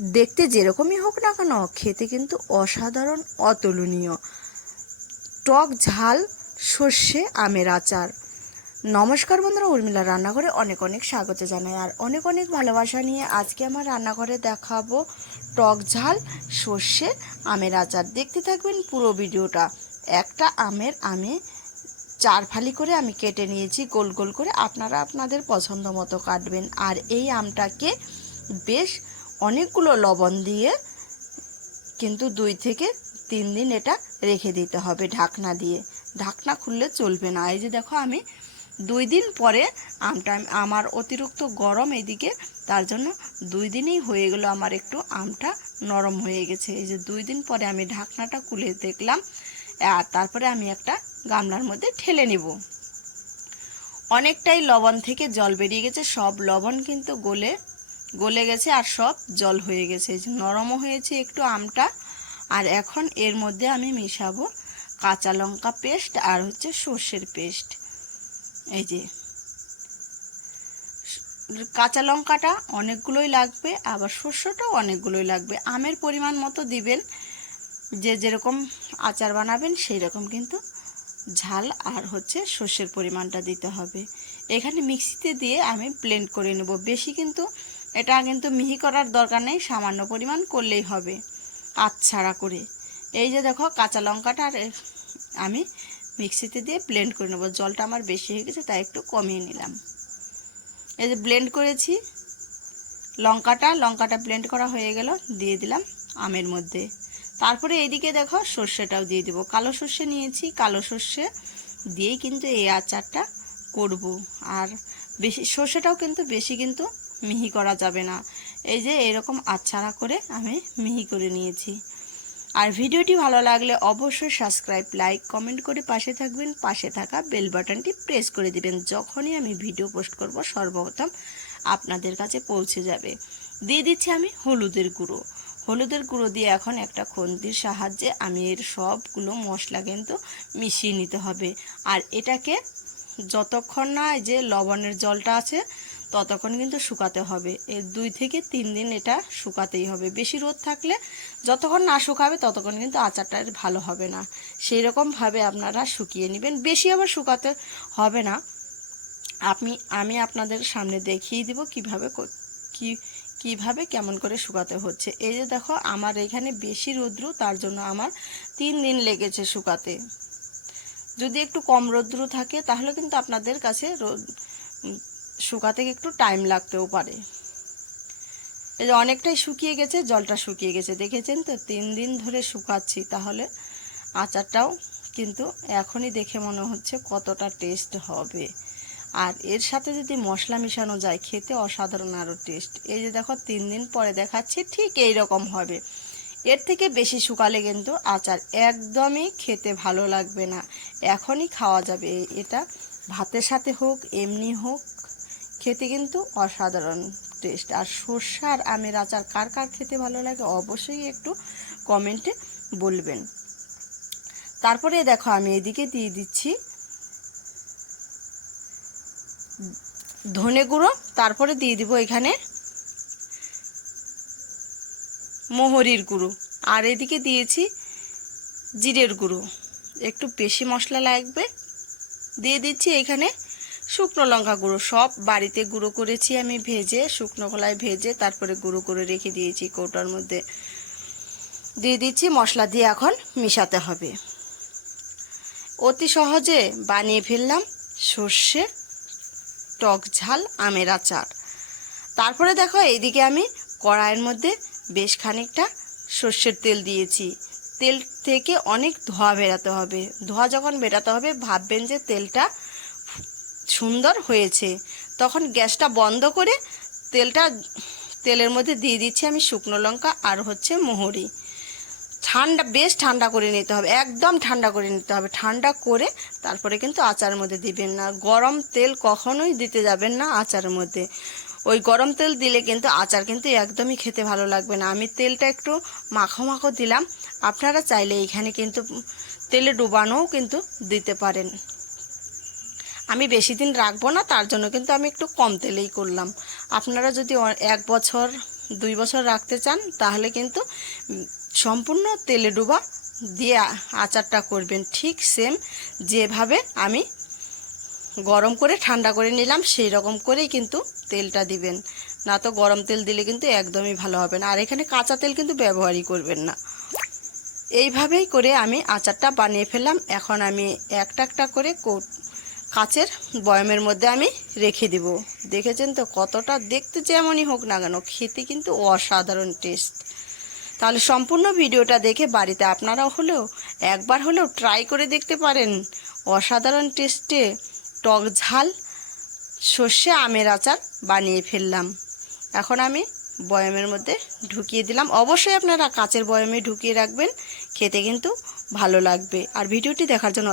দেখতে যেরকমই হোক না কেন, খেতে কিন্তু অসাধারণ, অতুলনীয়। টক ঝাল, সর্ষে, আমের আচার। নমস্কার বন্ধুরা, উর্মিলা রান্নাঘরে অনেক অনেক স্বাগত জানাই। আর অনেক অনেক ভালোবাসা নিয়ে আজকে আমার রান্নাঘরে দেখাবো টক ঝাল, সর্ষে, আমের আচার। দেখতে থাকবেন পুরো ভিডিওটা। একটা আমের আমি চার ফালি করে আমি কেটে নিয়েছি, গোল গোল করে। আপনারা আপনাদের পছন্দ মতো কাটবেন। আর এই আমটাকে বেশ অনেকগুলো লবণ দিয়ে কিন্তু দুই থেকে তিন দিন এটা রেখে দিতে হবে ঢাকনা দিয়ে। ঢাকনা খুললে চলবে না। এই যে দেখো আমি দুই দিন পরে আমটা আমার অতিরিক্ত গরম এদিকে, তার জন্য দুই দিনেই হয়ে গেলো আমার একটু আমটা নরম হয়ে গেছে। এই যে দুই দিন পরে আমি ঢাকনাটা খুলে দেখলাম আর তারপরে আমি একটা গামলার মধ্যে ঠেলে নেব। অনেকটাই লবণ থেকে জল বেরিয়ে গেছে। সব লবণ কিন্তু গলে গলে গেছে আর সব জল হয়ে গেছে। নরমও হয়েছে একটু আমটা। আর এখন এর মধ্যে আমি মিশাবো কাঁচা লঙ্কা পেস্ট আর হচ্ছে সর্ষের পেস্ট। এই যে কাঁচা লঙ্কাটা অনেকগুলোই লাগবে, আবার সর্ষেটাও অনেকগুলোই লাগবে। আমের পরিমাণ মতো দিবেন, যে যেরকম আচার বানাবেন সেই রকম কিন্তু ঝাল আর হচ্ছে সর্ষের পরিমাণটা দিতে হবে। এখানে মিক্সিতে দিয়ে আমি ব্লেন্ড করে নেব। বেশি কিন্তু এটা কিন্তু মিহি করার দরকার নেই, সামান্য পরিমাণ করলেই হবে। আচ্ছাড়া করে। এই যে দেখো কাঁচা লঙ্কাটা আর আমি মিক্সিতে দিয়ে ব্লেন্ড করে নেব। জলটা আমার বেশি হয়ে গেছে, তাই একটু কমিয়ে নিলাম। এই যে ব্লেন্ড করেছি, লঙ্কাটা লঙ্কাটা ব্লেন্ড করা হয়ে গেল, দিয়ে দিলাম আমের মধ্যে। তারপরে এদিকে দেখো সর্ষেটাও দিয়ে দিব। কালো সর্ষে নিয়েছি, কালো সর্ষে দিয়েই কিন্তু এই আচারটা করব। আর বেশি, সর্ষেটাও কিন্তু বেশি কিন্তু মিহি করা যাবে না। এই যে এরকম আচ্ছাড়া করে আমি মিহি করে নিয়েছি। আর ভিডিওটি ভালো লাগলে অবশ্যই সাবস্ক্রাইব, লাইক, কমেন্ট করে পাশে থাকবেন। পাশে থাকা বেল বাটনটি প্রেস করে দিবেন। যখনই আমি ভিডিও পোস্ট করব, সর্বপ্রথম আপনাদের কাছে পৌঁছে যাবে। দিয়ে দিচ্ছি আমি হলুদের গুঁড়ো। হলুদের গুঁড়ো দিয়ে এখন একটা খন্তির সাহায্যে আমি এর সবগুলো মশলা কিন্তু মিশিয়ে নিতে হবে। আর এটাকে যতক্ষণ না যে লবণের জলটা আছে, ততক্ষণ কিন্তু শুকাতে হবে। এর দুই থেকে তিন দিন এটা শুকাতেই হবে। বেশি রোদ থাকলে যতক্ষণ না শুকাবে, ততক্ষণ কিন্তু আচারটা ভালো হবে না। সেই রকমভাবে আপনারা শুকিয়ে নেবেন। বেশি আবার শুকাতে হবে না। আপনি, আমি আপনাদের সামনে দেখিয়ে দিব কীভাবে কি, কীভাবে কেমন করে শুকাতে হচ্ছে। এই যে দেখো, আমার এখানে বেশি রৌদ্র, তার জন্য আমার তিন দিন লেগেছে শুকাতে। যদি একটু কম রৌদ্র থাকে, তাহলে কিন্তু আপনাদের কাছে শুকাতে একটু টাইম লাগতেও পারে। এই যে অনেকটাই শুকিয়ে গেছে, জলটা শুকিয়ে গেছে, দেখেছেন তো? তিন দিন ধরে শুকাচ্ছি, তাহলে আচারটাও কিন্তু এখনই দেখে মনে হচ্ছে কতটা টেস্ট হবে। আর এর সাথে যদি মশলা মিশানো যায়, খেতে অসাধারণ আরও টেস্ট এই যে দেখো, তিন দিন পরে দেখাচ্ছি, ঠিক এই রকম হবে। এর থেকে বেশি শুকালে কিন্তু আচার একদমই খেতে ভালো লাগবে না। এখনই খাওয়া যাবে। এটা ভাতের সাথে হোক, এমনি হোক, খেতে কিন্তু অসাধারণ টেস্ট আর সর্ষে আর আমের আচার কার কার খেতে ভালো লাগে অবশ্যই একটু কমেন্টে বলবেন। তারপরে দেখো আমি এদিকে দিয়ে দিচ্ছি ধনে গুঁড়ো। তারপরে দিয়ে দিব এখানে মোহরির গুঁড়ো। আর এদিকে দিয়েছি জিরের গুঁড়ো। একটু বেশি মশলা লাগবে। দিয়ে দিচ্ছি এখানে শুকনো লঙ্কা গুঁড়ো। সব বাড়িতে গুঁড়ো করেছি আমি ভেজে, শুকনো কলায় ভেজে, তারপরে গুঁড়ো করে রেখে দিয়েছি কৌটার মধ্যে। দিয়ে দিচ্ছি মশলা দিয়ে এখন মিশাতে হবে। অতি সহজে বানিয়ে ফেললাম সর্ষে, টক ঝাল, আমের আচার। তারপরে দেখো এইদিকে আমি কড়াইয়ের মধ্যে বেশ খানিকটা সর্ষের তেল দিয়েছি। তেল থেকে অনেক ধোয়া বেরাতে হবে। ধোয়া যখন বেরাতে হবে, ভাববেন যে তেলটা সুন্দর হয়েছে। তখন গ্যাসটা বন্ধ করে তেলটা, তেলের মধ্যে দিয়ে দিচ্ছি আমি শুকনো লঙ্কা আর হচ্ছে মোহরি। ঠান্ডা, বেশ ঠান্ডা করে নিতে হবে, একদম ঠান্ডা করে নিতে হবে। ঠান্ডা করে তারপরে কিন্তু আচারের মধ্যে দিবেন না। গরম তেল কখনোই দিতে যাবেন না আচারের মধ্যে। ওই গরম তেল দিলে কিন্তু আচার কিন্তু একদমই খেতে ভালো লাগবে না। আমি তেলটা একটু মাখো মাখো দিলাম। আপনারা চাইলে এইখানে কিন্তু তেলে ডুবানোও কিন্তু দিতে পারেন। আমি বেশি দিন রাখব না, তার জন্য কিন্তু আমি একটু কম তেলেই করলাম। আপনারা যদি এক বছর, দুই বছর রাখতে চান, তাহলে কিন্তু সম্পূর্ণ তেলে ডুবা দিয়ে আচারটা করবেন। ঠিক সেম যেভাবে আমি গরম করে ঠান্ডা করে নিলাম সেই রকম করেই কিন্তু তেলটা দিবেন। না তো গরম তেল দিলে কিন্তু একদমই ভালো হবে না। আর এখানে কাঁচা তেল কিন্তু ব্যবহারই করবেন না। এইভাবেই করে আমি আচারটা বানিয়ে ফেললাম। এখন আমি একটা একটা করে কাচের বয়মের মধ্যে আমি রেখে দিব। দেখেছেন তো কতটা? দেখতে যেমনই হোক না কেন, খেতে কিন্তু অসাধারণ টেস্ট। তাহলে সম্পূর্ণ ভিডিওটা দেখে বাড়িতে আপনারাও হলেও একবার হলেও ট্রাই করে দেখতে পারেন। অসাধারণ টেস্টে টক ঝাল, সর্ষে আমের আচার বানিয়ে ফেললাম। এখন আমি বয়ামের মধ্যে ঢুকিয়ে দিলাম। অবশ্যই আপনারা কাচের বয়ামে ঢুকিয়ে রাখবেন, খেতে কিন্তু ভালো লাগবে। আর ভিডিওটি দেখার জন্য